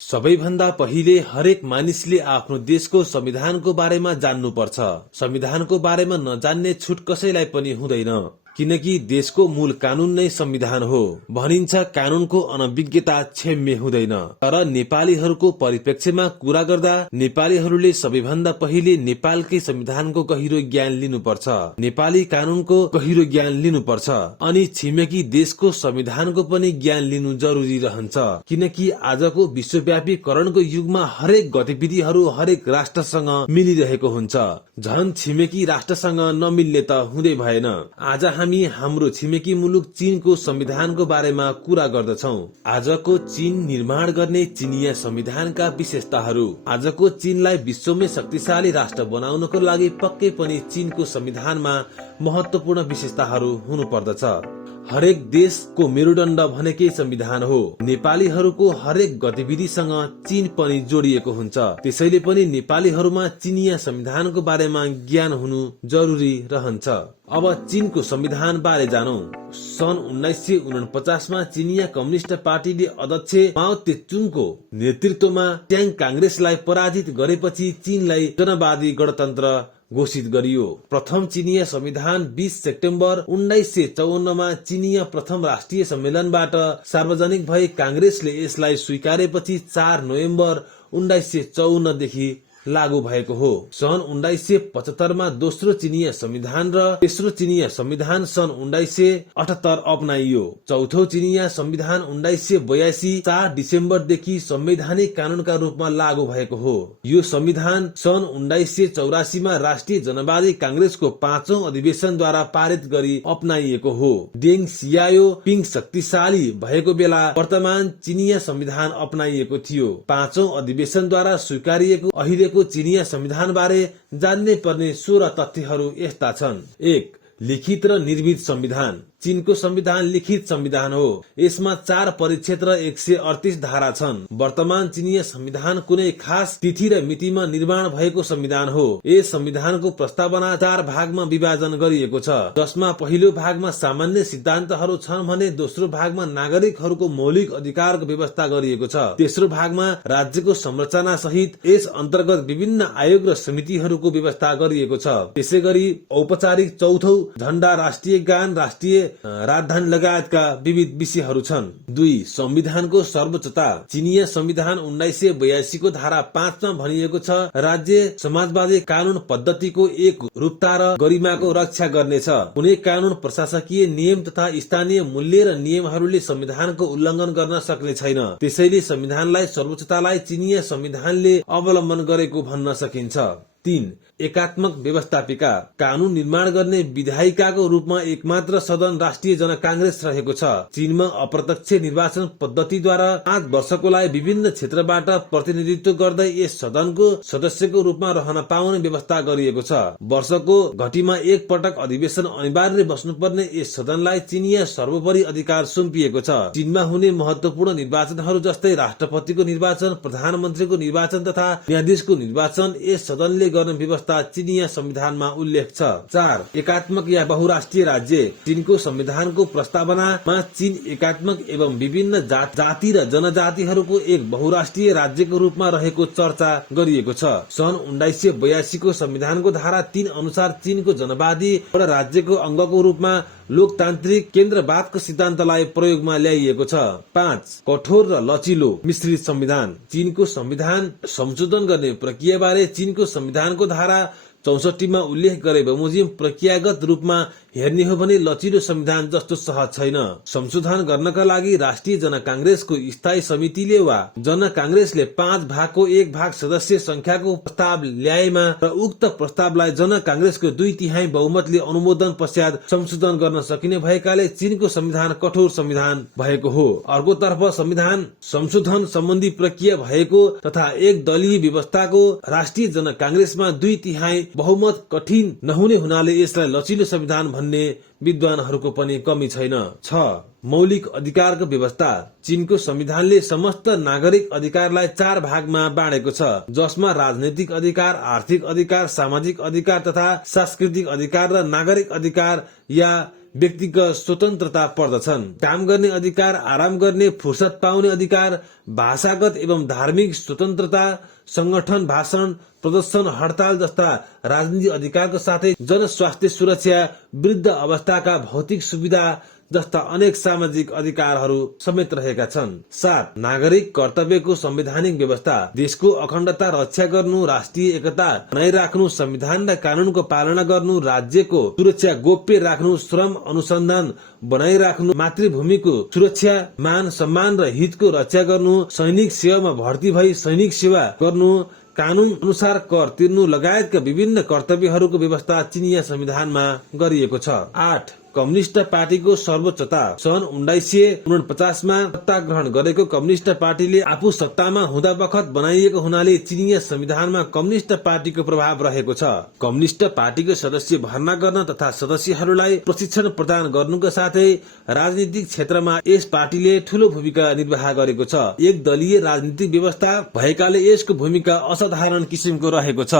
सबैभन्दा पहिले हरेक मानिसले आफ्नो देशको संविधानको बारेमा जान्नुपर्छ। संविधानको बारेमा नजान्ने छुट कसैलाई पनि हुँदैन, किनकि देशको मूल कानून नै संविधान हो। भनिन्छ कानूनको अनभिज्ञता क्षम्य हुँदैन। तर नेपालीहरूको परिप्रेक्ष्यमा कुरा गर्दा नेपालीहरूले सबैभन्दा पहिले नेपालकै संविधानको गहिरो ज्ञान लिनुपर्छ, नेपाली कानूनको गहिरो ज्ञान लिनुपर्छ, अनि छिमेकी देशको संविधानको पनि ज्ञान लिनु जरुरी रहन्छ। किनकि आजको विश्वव्यापीकरणको युगमा हरेक गतिविधिहरू हरेक राष्ट्रसँग मिलिरहेको हुन्छ। झन छिमेकी राष्ट्रसँग नमिल्ने त हुँदै भएन। आज हामी हाम्रो छिमेकी मुलुक चीनको संविधानको बारेमा कुरा गर्दछौं। आजको चीन निर्माण गर्ने चिनिया संविधानका विशेषताहरू। आजको चीनलाई विश्वमै शक्तिशाली राष्ट्र बनाउनको लागि पक्कै पनि चीनको संविधानमा महत्वपूर्ण विशेषताहरू हुनुपर्दछ। हरेक देशको मेरुदण्ड भनेकै संविधान हो। नेपालीहरूको हरेक गतिविधिसँग चीन पनि जोडिएको हुन्छ। त्यसैले पनि नेपालीहरूमा चिनिया संविधानको बारेमा ज्ञान हुनु जरुरी रहन्छ। अब चीनको संविधान बारे जानौं। सन् 1949 मा चिनिया कम्युनिस्ट पार्टीले अध्यक्ष माओ त्से-चुङको नेतृत्वमा ट्याङ कांग्रेसलाई पराजित गरेपछि चीनलाई जनवादी गणतन्त्र घोषित गरियो। प्रथम चिनिया संविधान 20 सेप्टेम्बर 1954 मा चिनिया प्रथम राष्ट्रिय सम्मेलनबाट सार्वजनिक भए कांग्रेसले यसलाई स्वीकारेपछि 4 नोभेम्बर 1954 देखि लागू भएको हो। सन् 1975 मा दोस्रो चिनिया संविधान र तेस्रो चिनिया संविधान सन् 1978 अपनाइयो। चौथो चिनिया संविधान 1982 4 डिसेम्बर देखि संवैधानिक कानूनका रूपमा लागू भएको हो। यो संविधान सन् 1984 मा राष्ट्रिय जनवादी कांग्रेसको 5औं अधिवेशनद्वारा पारित गरी अपनाइएको हो। डेङ सियाओपिङ शक्तिशाली भएको बेला वर्तमान चिनिया संविधान अपनाइएको थियो। 5औं अधिवेशनद्वारा स्वीकारिएको अहिलेको चिनिया संविधान बारे जान्नै पर्ने 16 तथ्यहरू यस्ता छन्। 1. लिखित र निर्मित संविधान। चीनको संविधान लिखित संविधान हो। यसमा 4 परिच्छेद र 138 धारा छन्। वर्तमान चिनिया संविधान कुनै खास तिथि र मितिमा निर्माण भएको संविधान हो। यस संविधानको प्रस्तावना 4 भागमा विभाजन गरिएको छ, जसमा पहिलो भागमा सामान्य सिद्धान्तहरू छन् भने दोस्रो भागमा नागरिकहरूको मौलिक अधिकारको व्यवस्था गरिएको छ। तेस्रो भागमा राज्यको संरचना सहित यस अन्तर्गत विभिन्न आयोग र समितिहरूको व्यवस्था गरिएको छ। त्यसैगरी औपचारिक चौथो झण्डा, राष्ट्रिय गान, राष्ट्रिय राजधानी लगायतका विविध विषयहरू छन्। 2. संविधानको सर्वोच्चता। चिनिया संविधान 1982 को धारा 5 मा भनिएको छ, राज्य समाजवादी कानून पद्धतिको एक रूपता र गरिमाको रक्षा गर्नेछ। कुनै कानून, प्रशासकीय नियम तथा स्थानीय मूल्य र नियमहरूले संविधानको उल्लङ्घन गर्न सक्ने छैन। त्यसैले संविधानलाई सर्वोच्चतालाई चिनिया संविधानले अवलम्बन गरेको भन्न सकिन्छ। 3. एकात्मक व्यवस्थापिका। कानून निर्माण गर्ने विधायिकाको रूपमा एकमात्र सदन राष्ट्रिय जनकांग्रेस रहेको छ। चीनमा अप्रत्यक्ष निर्वाचन पद्धतिद्वारा 5 वर्षको लागि विभिन्न क्षेत्रबाट प्रतिनिधित्व गर्दै यस सदनको सदस्यको रूपमा रहन पाउने व्यवस्था गरिएको छ। वर्षको घटीमा एक पटक अधिवेशन अनिवार्य बस्नुपर्ने यस सदनलाई चिनिया सर्वोपरि अधिकार सुम्पिएको छ। चीनमा हुने महत्वपूर्ण निर्वाचनहरू जस्तै राष्ट्रपतिको निर्वाचन, प्रधानमन्त्रीको निर्वाचन तथा न्यायाधीशको निर्वाचन यस सदनले गर्ने व्यवस्था चिनिया संविधानमा उल्लेख छ। 4. एकात्मक या बहुराष्ट्रिय राज्य। चीनको संविधानको प्रस्तावनामा चीन एकात्मक एवं विभिन्न जाति र जनजातिहरूको एक बहुराष्ट्रिय राज्यको रूपमा रहेको चर्चा गरिएको छ। सन् 1982 को संविधानको धारा 3 अनुसार चीनको जनवादी एउटा राज्यको अंगको रूपमा लोकतान्त्रिक केन्द्रवादको सिद्धान्तलाई प्रयोगमा ल्याइएको छ। 5. कठोर र लचिलो मिश्रित संविधान। चीनको संविधान संशोधन गर्ने प्रक्रिया बारे चीनको संविधानको धारा 64 मा उल्लेख गरे बमोजिम प्रक्रियागत रूपमा हेर्ने हो भने लचिलो संविधान जस्तो सहज छैन। संशोधन गर्नका लागि राष्ट्रिय जनकांग्रेसको स्थायी समितिले वा जनकांग्रेसले 5 भागको 1 भाग सदस्य संख्याको प्रस्ताव ल्याएमा र उक्त प्रस्तावलाई जनकांग्रेसको 2/3 बहुमतले अनुमोदन पश्चात संशोधन गर्न सकिने भएकाले चीनको संविधान कठोर संविधान भएको हो। अर्कोतर्फ संविधान संशोधन सम्बन्धी प्रक्रिया भएको तथा एक दलीय व्यवस्थाको राष्ट्रिय जनकांग्रेसमा 2/3 बहुमत कठिन नहुने हुनाले यसलाई लचिलो संविधान भन्ने विद्वानहरूको पनि कमी छैन। 6. मौलिक अधिकारको व्यवस्था। चीनको संविधानले समस्त नागरिक अधिकारलाई 4 भागमा बाँडेको छ, जसमा राजनैतिक अधिकार, आर्थिक अधिकार, सामाजिक अधिकार तथा सांस्कृतिक अधिकार र नागरिक अधिकार या व्यक्तिगत स्वतन्त्रता पर्दछन्। काम गर्ने अधिकार, आराम गर्ने, फुर्सद पाउने अधिकार, भाषागत एवं धार्मिक स्वतन्त्रता, संगठन, भाषण, प्रदर्शन, हडताल जस्ता राजनीतिक अधिकारको साथै जनस्वास्थ्य सुरक्षा, वृद्ध अवस्थाका भौतिक सुविधा जस्ता अनेक सामाजिक अधिकारहरू समेत रहेका छन्। 7 नागरिक कर्तव्यको संवैधानिक व्यवस्था, देशको अखण्डता रक्षा गर्नु, राष्ट्रिय एकता बनाइराख्नु, संविधान र कानूनको पालना गर्नु, राज्यको सुरक्षा गोप्य राख्नु, श्रम अनुसन्धान बनाइराख्नु, मातृभूमिको सुरक्षा, मान सम्मान र हितको रक्षा गर्नु, सैनिक सेवामा भर्ती भई सैनिक सेवा गर्नु, कानून अनुसार कर तिर्नु लगायतका विभिन्न कर्तव्यहरूको व्यवस्था चिनिया संविधानमा गरिएको छ। 8 कम्युनिस्ट पार्टीको सर्वोच्चता, सन् 1949 मा सत्ता ग्रहण गरेको कम्युनिस्ट पार्टीले आफू सत्तामा हुँदा बखत बनाइएको हुनाले चिनिया संविधानमा कम्युनिस्ट पार्टीको प्रभाव रहेको छ। कम्युनिस्ट पार्टीको सदस्य भर्ना गर्न तथा सदस्यहरूलाई प्रशिक्षण प्रदान गर्नुका साथै राजनीतिक क्षेत्रमा यस पार्टीले ठूलो भूमिका निर्वाह गरेको छ। एक दलीय राजनीतिक व्यवस्था भएकाले यसको भूमिका असाधारण किसिमको रहेको छ।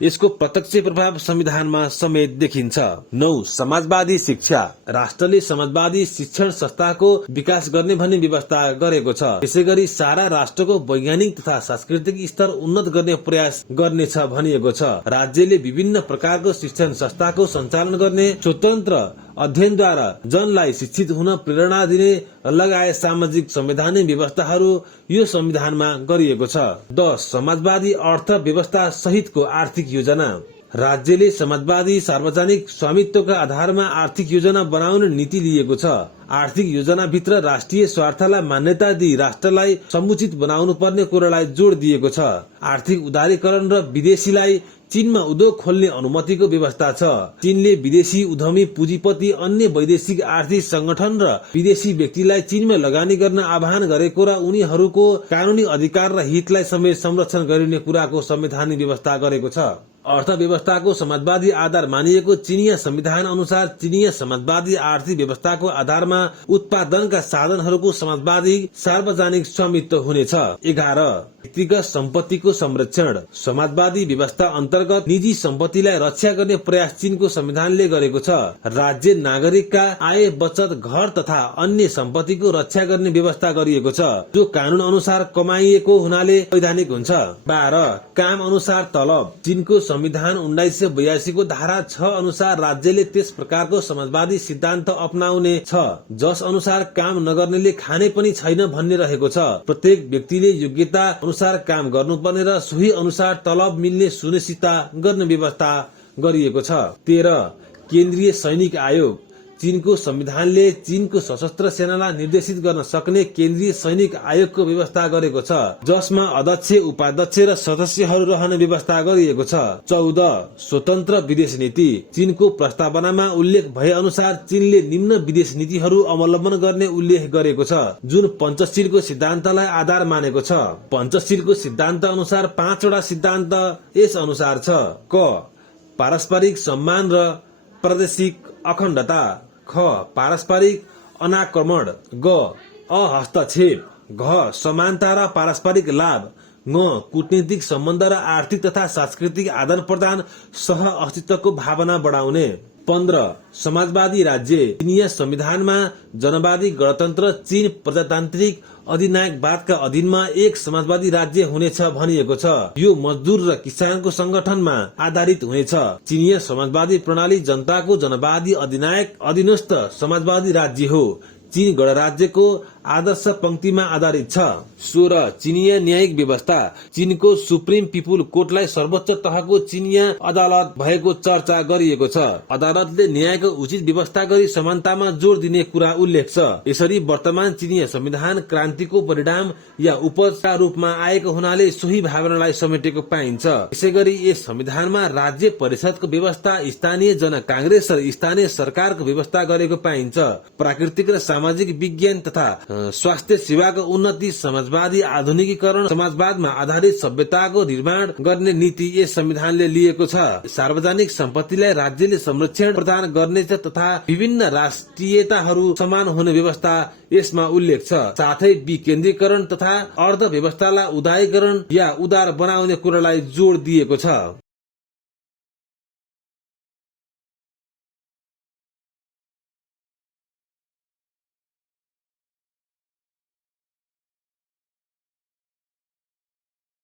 यसको प्रत्यक्ष प्रभाव संविधानमा समेत देखिन्छ। 9 समाजवादी शिक्षा, राष्ट्रले समाजवादी शिक्षण संस्थाको विकास गर्ने भन्ने व्यवस्था गरेको छ। त्यसैगरी सारा राष्ट्रको वैज्ञानिक तथा सांस्कृतिक स्तर उन्नत गर्ने प्रयास गर्नेछ भनिएको छ। राज्यले विभिन्न प्रकारको शिक्षण संस्थाको सञ्चालन गर्ने, स्वतन्त्र अध्ययनद्वारा जनलाई शिक्षित हुन प्रेरणा दिने लगायत सामाजिक संवैधानिक व्यवस्थाहरू यो संविधानमा गरिएको छ। 10 समाजवादी अर्थ व्यवस्था सहितको आर्थिक योजना, राज्यले समाजवादी सार्वजनिक स्वामित्वका आधारमा आर्थिक योजना बनाउने नीति लिएको छ। आर्थिक योजना भित्र राष्ट्रिय स्वार्थलाई मान्यता दिई राष्ट्रलाई समुचित बनाउनु पर्ने कुरालाई जोड़ दिएको छ। आर्थिक उदारीकरण र विदेशीलाई चीनमा उद्योग खोल्ने अनुमतिको व्यवस्था छ। चीनले विदेशी उद्यमी, पुँजीपति, अन्य वैदेशिक आर्थिक संगठन र विदेशी व्यक्तिलाई चीनमा लगानी गर्न आह्वान गरेको र उनीहरूको कानूनी अधिकार र हितलाई समेत संरक्षण गरिने कुराको संवैधानिक व्यवस्था गरेको छ। अर्थव्यवस्थाको समाजवादी आधार मानिएको चिनिया संविधान अनुसार चिनिया समाजवादी आर्थिक व्यवस्थाको आधारमा उत्पादनका साधनहरूको समाजवादी सार्वजनिक स्वामित्व हुनेछ। 11 व्यक्तिगत सम्पत्तिको संरक्षण, समाजवादी व्यवस्था अन्तर्गत निजी सम्पत्तिलाई रक्षा गर्ने प्रयास चीनको संविधानले गरेको छ। राज्य नागरिकका आय, बचत, घर तथा अन्य सम्पत्तिको रक्षा गर्ने व्यवस्था गरिएको छ, जो कानून अनुसार कमाइएको हुनाले वैधानिक हुन्छ। 12 काम अनुसार तलब, चीनको संविधान 1982 को धारा 6 अनुसार राज्यले त्यस प्रकारको समाजवादी सिद्धान्त अपनाउने छ जस अनुसार काम नगर्नेले खाने पनि छैन भन्ने रहेको छ। प्रत्येक व्यक्तिले योग्यता अनुसार काम गर्नुपर्ने र सोही अनुसार तलब मिल्ने सुनिश्चितता गर्ने व्यवस्था गरिएको छ। 13 केन्द्रीय सैनिक आयोग, चीनको संविधानले चीनको सशस्त्र सेनालाई निर्देशित गर्न सक्ने केन्द्रीय सैनिक आयोगको व्यवस्था गरेको छ, जसमा अध्यक्ष, उपाध्यक्ष र सदस्यहरू रहने व्यवस्था गरिएको छ। 14 स्वतन्त्र विदेश नीति, चीनको प्रस्तावनामा उल्लेख भए अनुसार चीनले निम्न विदेश नीतिहरू अवलम्बन गर्ने उल्लेख गरेको छ, जुन पञ्चशीलको सिद्धान्तलाई आधार मानेको छ। पञ्चशीलको सिद्धान्त अनुसार 5 वटा सिद्धान्त यस अनुसार छ। क पारस्परिक सम्मान र प्रादेशिक अखण्डता, ख पारस्परिक अनाक्रमण, ग अहस्तक्षेप, घ समानता र पारस्परिक लाभ, ङ कूटनीतिक सम्बन्ध र आर्थिक तथा सांस्कृतिक आदान प्रदान सह अस्तित्वको भावना बढाउने। 15 समाजवादी राज्य, चिनिया संविधानमा जनवादी गणतन्त्र चीन प्रजातान्त्रिक अधिनायकवादका अधीनमा एक समाजवादी राज्य हुनेछ भनिएको छ। यो मजदुर र किसानको संगठनमा आधारित हुनेछ। चिनिया समाजवादी प्रणाली जनताको जनवादी अधिनायक अधीनस्थ समाजवादी राज्य हो। चीन गणराज्यको आदर्श पंक्तिमा आधारित छ। 16 चिनिया न्यायिक व्यवस्था, चीनको सुप्रिम पिपुल कोर्टलाई सर्वोच्च तहको चिनिया अदालत भएको चर्चा गरिएको छ। अदालतले न्यायको उचित व्यवस्था गरी समानतामा जोड़ दिने कुरा उल्लेख छ। यसरी वर्तमान चिनिया संविधान क्रान्तिको परिणाम या उपजका रूपमा आएको हुनाले सोही भावनालाई समेटेको पाइन्छ। यसैगरी यस संविधानमा राज्य परिषदको व्यवस्था, स्थानीय जन कांग्रेस र स्थानीय सरकारको व्यवस्था गरेको पाइन्छ। प्राकृतिक र सामाजिक विज्ञान तथा स्वास्थ्य सेवाको उन्नति, समाजवादी आधुनिकीकरण, समाजवादमा आधारित सभ्यताको निर्माण गर्ने नीति यस संविधानले लिएको छ। सार्वजनिक सम्पत्तिलाई राज्यले संरक्षण प्रदान गर्नेछ तथा विभिन्न राष्ट्रियताहरू समान हुने व्यवस्था यसमा उल्लेख छ। साथै विकेन्द्रीकरण तथा अर्थ व्यवस्थालाई उदारीकरण या उदार बनाउने कुरालाई जोड़ दिएको छ।